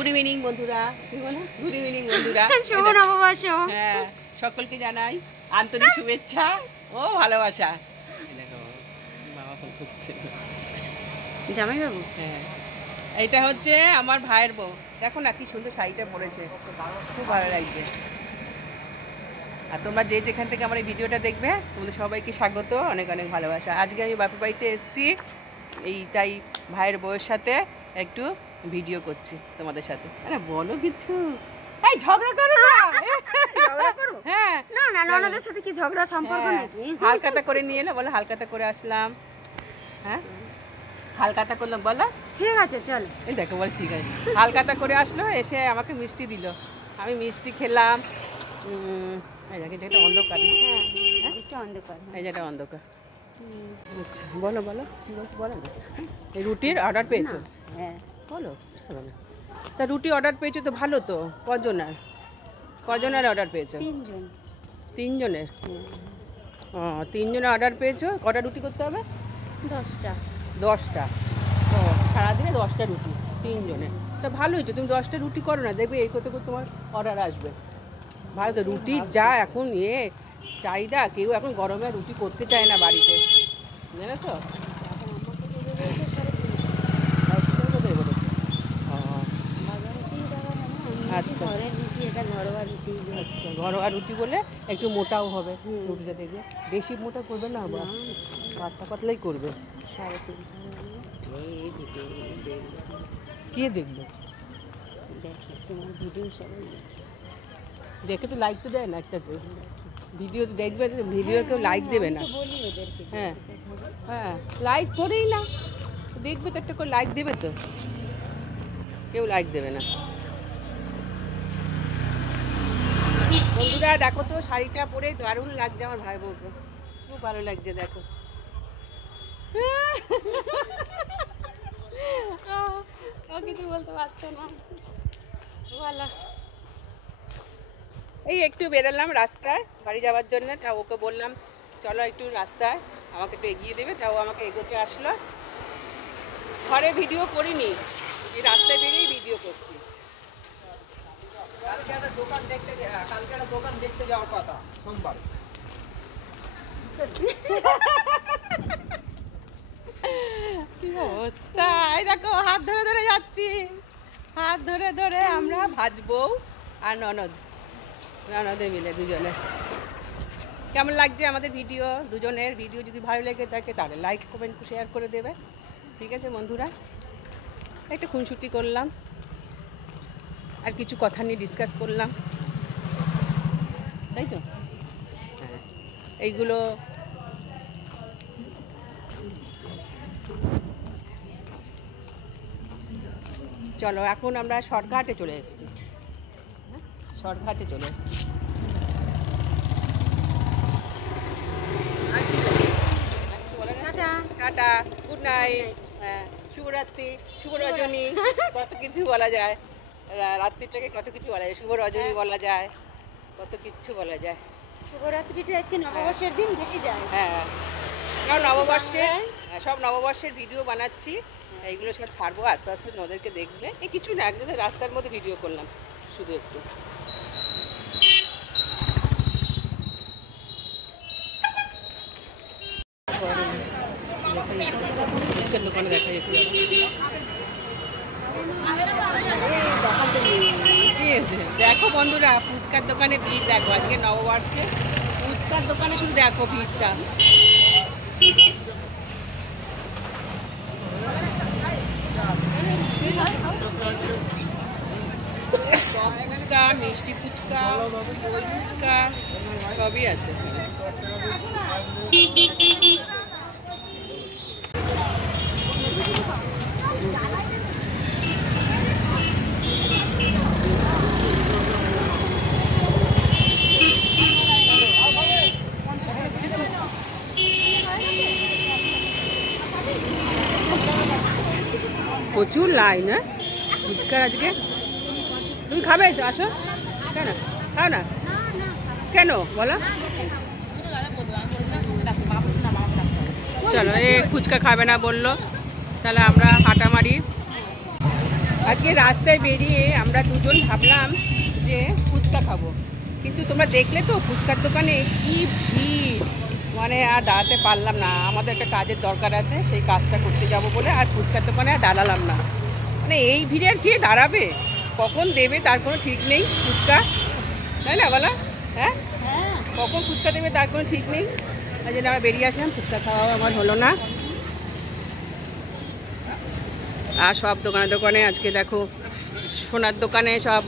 Good evening বন্ধুরা, good evening বন্ধুরা, শুভ নববর্ষ। হ্যাঁ, সকলকে জানাই আন্তরিক শুভেচ্ছা ও ভালোবাসা। বাবা ফোন করছে। জামাই বাবু, হ্যাঁ, এইটা হচ্ছে আমার ভাইয়ের বউ। দেখো না কি সুন্দর শাড়িটা পরেছে, খুব ভালো লাগছে। আর তোমরা যে যেখান থেকে আমার এই ভিডিওটা দেখবে তোমাদের সবাইকে স্বাগত, অনেক অনেক ভালোবাসা। আজকে আমি বাপের বাড়িতে এসেছি, তাই ভাইয়ের বউয়ের সাথে একটু ভিডিও করছি তোমাদের সাথে। আরে বলো কিছু, এই ঝগড়া করো না। ঝগড়া করো? হ্যাঁ, না না, ননদের সাথে কি ঝগড়া সম্পর্ক নাকি? হালকাতা করে নিয়ে এলো, বলো হালকাতা করে আসলাম। হ্যাঁ, হালকাতা করলাম, বলো ঠিক আছে চল। এই দেখো, বল ঠিক আছে। হালকাতা করে আসলো, এসে আমাকে মিষ্টি দিল, আমি মিষ্টি খেলাম। এই দেখো, যেটা অন্ধকার না? হ্যাঁ, একটু অন্ধকার। এই যেটা অন্ধকার। আচ্ছা, বলো বলো কি বলছো, বলো না। এই রুটির অর্ডার পেয়েছো? হ্যাঁ বলো, চলো না। তা রুটি অর্ডার পেয়েছো তো ভালো তো। কজনের অর্ডার পেয়েছো? 3 জন। 3 জনের? ও, 3 জনের অর্ডার পেয়েছো। কটা রুটি করতে হবে? 10টা। 10টা? ও, সারাদিনে 10টা রুটি 3 জনের। তা ভালোই তো, তুমি 10টা রুটি করো না, দেখবে এই করতে করতে তোমার অর্ডার আসবে। ভালো তো, রুটির যা এখন চাহিদা, কেউ এখন গরমে রুটি করতে চায় না বাড়িতে, জানো তো। আচ্ছা, আচ্ছা, ঘরোয়া রুটি বলে একটু মোটাও হবে রুটিটা, দেখবে বেশি মোটা করবে না, আবার পাতলা পাতলাই করবে। 3.5 কে দেখবে? দেখে তো লাইক তো দেয় না, একটা ভিডিও দেখবে, ভিডিও কেউ লাইক দেবে না। হ্যাঁ হ্যাঁ, লাইক করেই না, দেখবে তো একটা করে লাইক দেবে তো, কেউ লাইক দেবে না। বন্ধুরা দেখো তো, শাড়িটা পরে দারুণ লাগছে আমার ভাই বউকে, খুব ভালো লাগছে। দেখো ও কিছু বলতে পারছো না, ভালো। এই একটু বেরোলাম রাস্তায় বাড়ি যাওয়ার জন্য, তা ওকে বললাম চলো একটু রাস্তায়, আমাকে একটু এগিয়ে দেবে, তাও আমাকে এগোতে আসলো। ঘরে ভিডিও করিনি, এই রাস্তায় বেরিয়েই ভিডিও করছি। কালকে একটা দোকান দেখতে যাওয়ার কথা, সোমবার। কি অবস্থা, এই দেখো হাত ধরে ধরে যাচ্ছি, হাত ধরে ধরে আমরা ভাজবো আর ননদে মিলে দুজনে। কেমন লাগছে আমাদের ভিডিও? দুজনের ভিডিও যদি ভালো লেগে থাকে তাহলে লাইক কমেন্ট শেয়ার করে দেবে, ঠিক আছে বন্ধুরা। একটা খুনসুটি করলাম, আর কিছু কথা নিয়ে ডিসকাস করলাম, তাই তো। হ্যাঁ, এইগুলো চলো, এখন আমরা শর্টঘাটে চলে এসেছি, শর্টঘাটে চলে এসেছি। টাটা, গুড নাইট, হ্যাঁ, শুভরাত্রি, শুভ রজনী, কত কিছু বলা যায়, রাত্রিটাকে কত কিছু বলা যায়, শুভ রজনী বলা যায়, কত কিছু বলা যায়। শুভরাত্রিটা আজকে নববর্ষের দিন বেশি যায়। হ্যাঁ, সব নববর্ষের, সব নববর্ষের ভিডিও বানাচ্ছি, এইগুলো সব ছাড়বো আস্তে আস্তে, ওদেরকে দেখবে। এই কিছু না, একদম রাস্তার মধ্যে ভিডিও করলাম শুধু একটু। দোকানে দেখা যেতে দেখো বন্ধুরা, ফুচকার দোকানে ভিড় দেখো, আজকে নববর্ষে ফুচকার দোকানে শুধু দেখো ভিড়টা। ফুচকা, মিষ্টি ফুচকা, ফুচকা সবই আছে। প্রচুর লাইন, হ্যাঁ ফুচকার আজকে। তুমি খাবে? আসো, কেন খাও না, কেন বলো? চলো, এ ফুচকা খাবে না বললো, তাহলে আমরা হাঁটা মারি। আজকে রাস্তায় বেরিয়ে আমরা দুজন ভাবলাম যে ফুচকা খাবো, কিন্তু তোমরা দেখলে তো ফুচকার দোকানে কি ভিড়, মানে আর দাঁড়াতে পারলাম না। আমাদের একটা কাজের দরকার আছে, সেই কাজটা করতে যাব বলে আর ফুচকার দোকানে আর দাঁড়ালাম না। মানে এই ভিড়ে আর কে দাঁড়াবে, কখন দেবে তার কোনো ঠিক নেই ফুচকা, তাই না বলা? হ্যাঁ, হ্যাঁ কখন ফুচকা দেবে তার কোনো ঠিক নেই। তাই জন্য আমরা বেরিয়ে আসলাম, ফুচকা খাওয়া আমার হলো না। আর সব দোকানে দোকানে আজকে দেখো, সোনার দোকানে সব